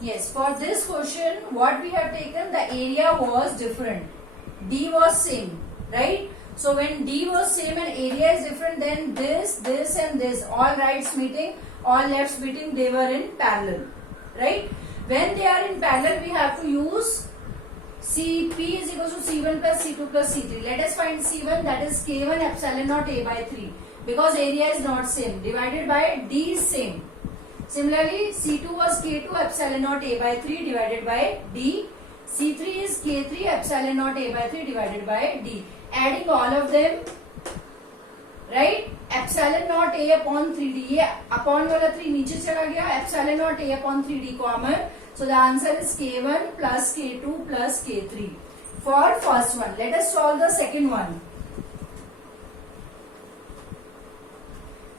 Yes, for this question, what we have taken, the area was different. D was same, right? So when D was same and area is different, then this and this, all rights meeting, all lefts meeting, they were in parallel, right? When they are in parallel, we have to use Cp is equal to C1 plus C2 plus C3. Let us find C1, that is K1 epsilon naught A by 3. Because area is not same, divided by D is same. Similarly, C2 was K2 epsilon naught A by 3 divided by D. C3 is K3 epsilon naught A by 3 divided by D. Adding all of them, right? Epsilon naught A upon 3D. ये upon वाला 3 नीचे चला गया. Epsilon naught A upon 3D common. So the answer is K1 plus K2 plus K3 for first one. Let us solve the second one.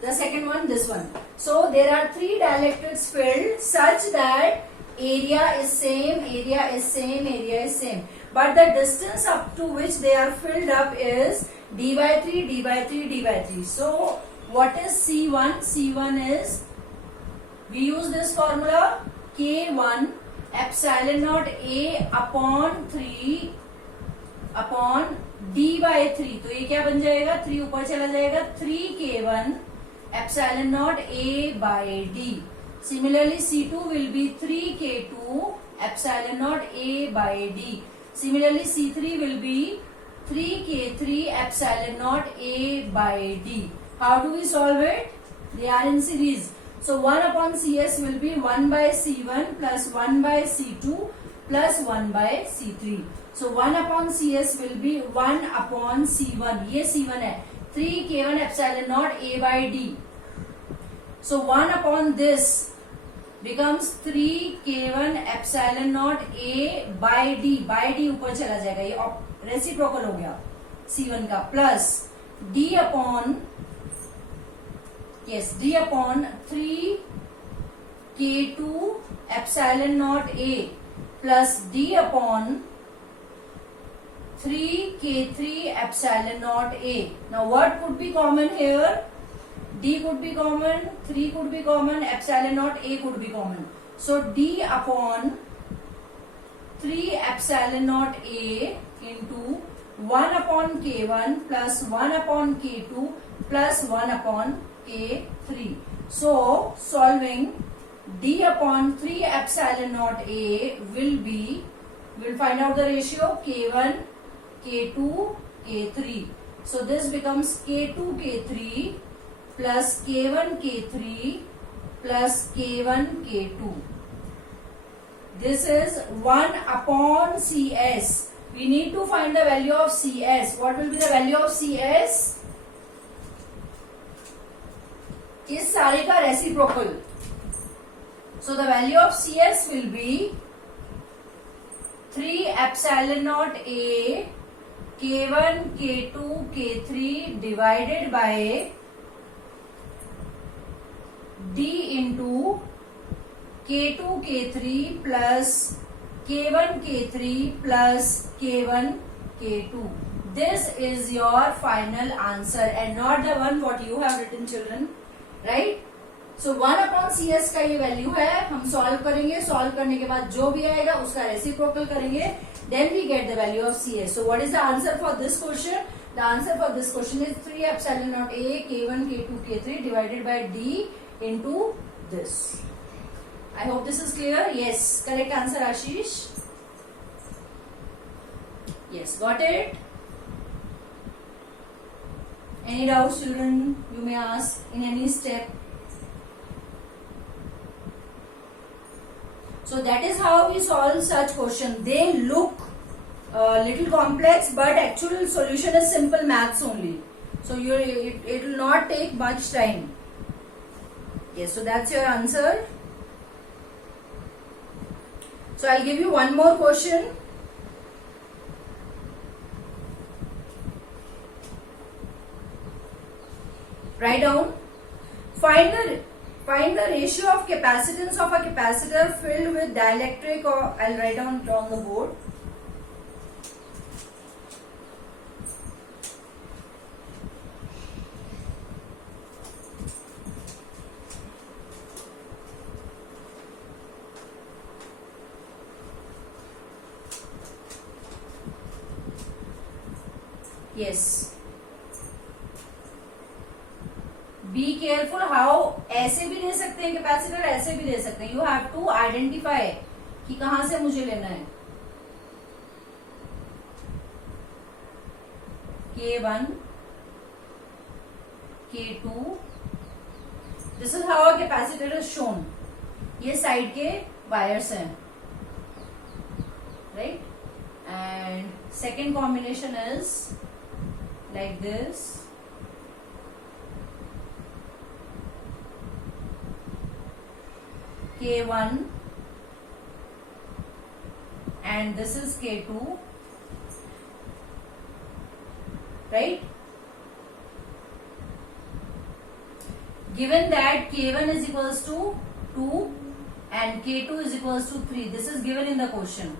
The second one, this one. So there are 3 dielectrics filled such that area is same, area is same, area is same. But the distance up to which they are filled up is d by 3, d by 3, d by 3. So what is C1? C1 is, we use this formula, K1 epsilon naught A upon 3 upon d by 3. तो ये क्या बन जाएगा? 3 ऊपर चला जाएगा. 3K1 epsilon naught A by D. Similarly, C2 will be 3K2 epsilon naught A by D. Similarly, C3 will be 3K3 epsilon naught A by D. How do we solve it? They are in series. So 1 upon CS will be 1 by C1 plus 1 by C2 plus 1 by C3. So 1 upon CS will be 1 upon C1. ये C1 है. 3K1 epsilon naught A by D. So 1 upon this becomes 3K1 epsilon naught A by D. By D ऊपर चला जाएगा. ये reciprocal हो गया C1 का. Plus D upon, yes, D upon 3K2 epsilon naught A plus D upon 3K3 epsilon naught A. Now what could be common here? D could be common, 3 could be common, epsilon naught A could be common. So D upon 3 epsilon naught A into 1 upon K1 plus 1 upon K2 plus 1 upon K3. So solving, D upon 3 epsilon naught A will be, we'll find out the ratio K1, K2, K3. So this becomes K2, K3 plus K1, K3 plus K1, K2. This is 1 upon CS. We need to find the value of CS. What will be the value of CS? इस सारे का reciprocal. So the value of CS will be 3 epsilon naught A K1, K2, K3 divided by D into K2, K3 plus K1, K3 plus K1, K2. This is your final answer and not the one what you have written, children. Right? So 1 upon CS का ये value है. हम solve करेंगे. Solve करने के बाद जो भी आएगा उसका रेसिप्रोकल करेंगे. Then we get the value of CS. So what is the answer for this question? The answer for this question is 3 epsilon naught A K1, K2, K3 divided by D into this. I hope this is clear. Yes, correct answer, Ashish. Yes, got it. Any doubts, children? You may ask in any step. So that is how we solve such question. They look little complex, but actual solution is simple maths only. So it will not take much time. Yes, so that's your answer. So I'll give you one more question. Write down. Find the ratio of capacitance of a capacitor filled with dielectric, or I'll write down on the board. yes, be careful how, ऐसे भी ले सकते हैं capacitor, ऐसे भी ले सकते हैं. यू हैव टू आइडेंटिफाई कि कहां से मुझे लेना है. K1, K2, this is how a capacitor is shown. ये साइड के वायर्स हैं, right. And second combination is like this. K1 and this is K2, right? Given that K1 is equals to 2 and K2 is equals to 3. This is given in the question.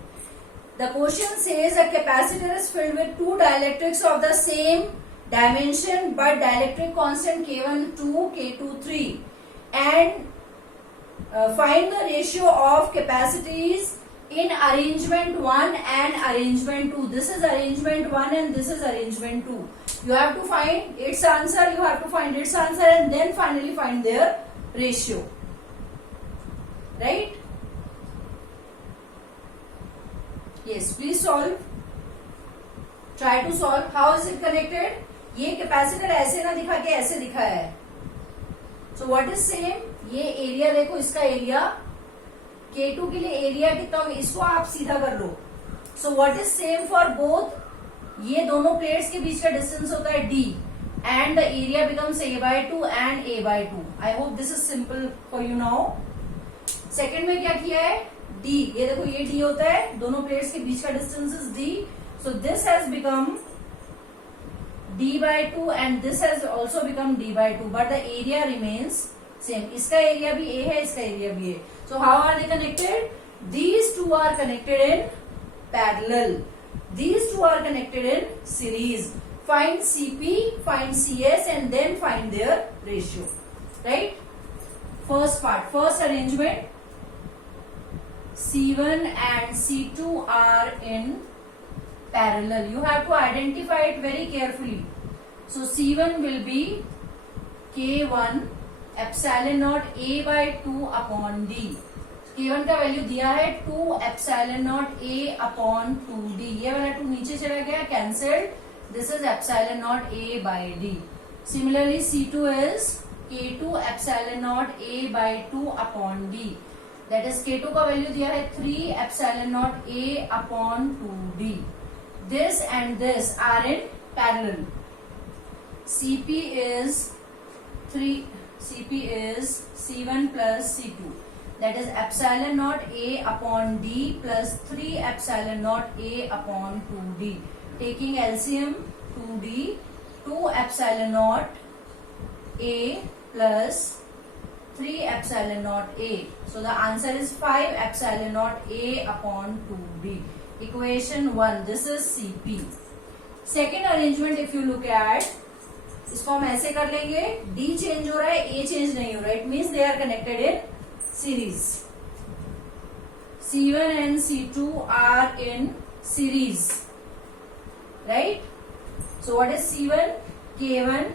The question says a capacitor is filled with two dielectrics of the same dimension but dielectric constant K1 2, K2 3, and find the ratio of capacities in arrangement 1 and arrangement 2. This is arrangement 1 and this is arrangement 2. You have to find its answer, you have to find its answer and then finally find their ratio. Right? Yes, please solve. Try to solve. How is it connected? ये capacitor ऐसे ना दिखा के ऐसे दिखा है. So what is same? ये area देखो, इसका एरिया K2 के लिए एरिया कितना होगा, इसको आप सीधा कर लो. So what is same for both, ये दोनों प्लेट्स के बीच का डिस्टेंस होता है D and the area becomes A/2 and A/2. I hope this is simple for you now. Second में क्या किया है, D, ये देखो ये D होता है, दोनों प्लेट्स के बीच का distance is D. So this has become D/2 and this has also become D/2 but the area remains same. इसका एरिया भी A है, इसका एरिया भी A. So how are they connected? These two are connected in parallel. These two are connected in series. Find CP, find CS and then find their ratio. Right? First part, first arrangement. C1 and C2 are in parallel. You have to identify it very carefully. So C1 will be K1 epsilon naught A/2 upon D. K1 का value दिया है 2 epsilon naught A upon 2D. ये वाला 2 नीचे चला गया, cancelled. This is epsilon naught A/D. Similarly C2 is K2 epsilon naught A/2 upon D. That is K2 का value दिया है 3 epsilon naught A upon 2D. This and this are in parallel. CP is C1 plus C2. That is epsilon naught A upon D plus 3 epsilon naught A upon 2D. Taking LCM 2D, 2 epsilon naught A plus 3 epsilon naught A. So the answer is 5 epsilon naught A upon 2D. Equation 1. This is CP. Second arrangement if you look at, इसको हम ऐसे कर लेंगे, D change हो रहा है, A change नहीं हो रहा है. It means they are connected in series. C1 and C2 are in series, right? So what is C1? K1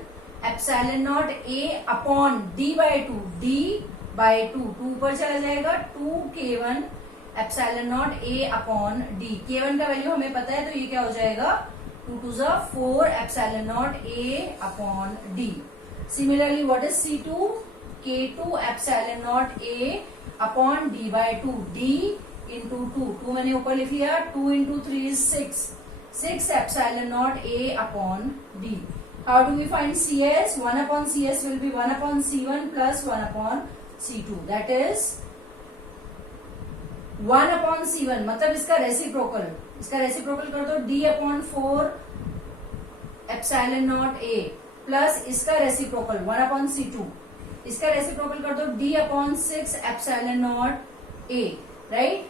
epsilon naught A upon D/2. D/2 2 ऊपर चला जाएगा, 2 K1 epsilon naught A upon D. K1 का value हमें पता है, तो ये क्या हो जाएगा, 2 to the 4 epsilon naught A upon D. Similarly, what is C2? K2 epsilon naught A upon D/2. D into 2. 2 मैंने ऊपर लिख लिया, 2 into 3 is 6. 6 epsilon naught A upon D. How do we find CS? 1 upon CS will be 1 upon C1 plus 1 upon C2. That is 1 upon C1, मतलब इसका reciprocal. इसका reciprocal कर दो, D upon 4 epsilon naught A plus इसका reciprocal 1 upon C2. इसका reciprocal कर दो, D upon 6 epsilon naught A. Right?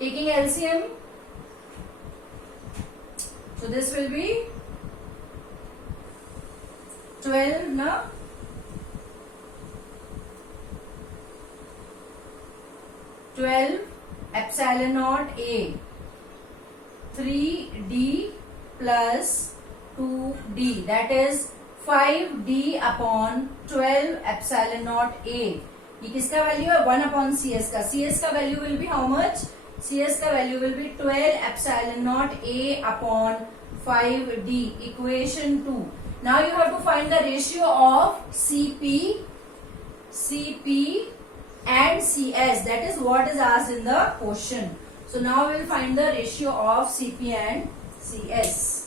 Taking LCM, so this will be 12 na. epsilon naught A 3D plus 2d, that is 5d upon 12 epsilon naught a. ये किसका value है? 1 upon cs का. cs का value will be how much? cs का value will be 12 epsilon naught a upon 5d. Equation 2. Now you have to find the ratio of cp and cs. That is what is asked in the question. So now we will find the ratio of cp and cs.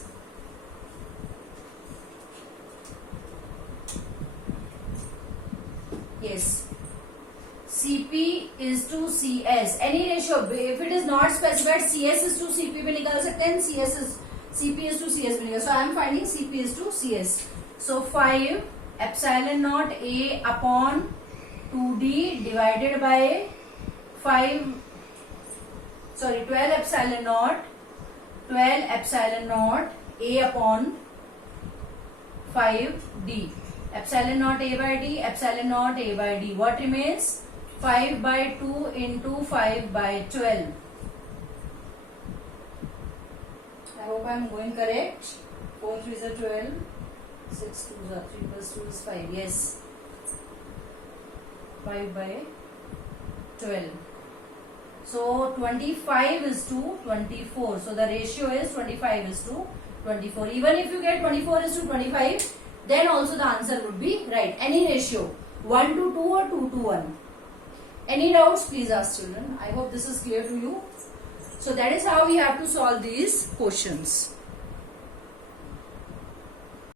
Yes, cp is to cs. Any ratio, if it is not specified, cs is to cp भी निकाल सकते हैं, cp is to cs भी निकाल. So I am finding cp is to cs. So 5 epsilon naught a upon 2d divided by 12 epsilon naught a upon 5d. Epsilon naught a by d, epsilon naught a by d. What remains? 5 by 2 into 5 by 12. I hope I am going correct. 4 3 is 12. 6 2 is 3 plus 2 is 5. Yes. 5 by 12. So 25 is to 24. So the ratio is 25 is to 24. Even if you get 24 is to 25, then also the answer would be right. Any ratio, 1 to 2 or 2 to 1. Any doubts, please ask children. I hope this is clear to you. So that is how we have to solve these questions.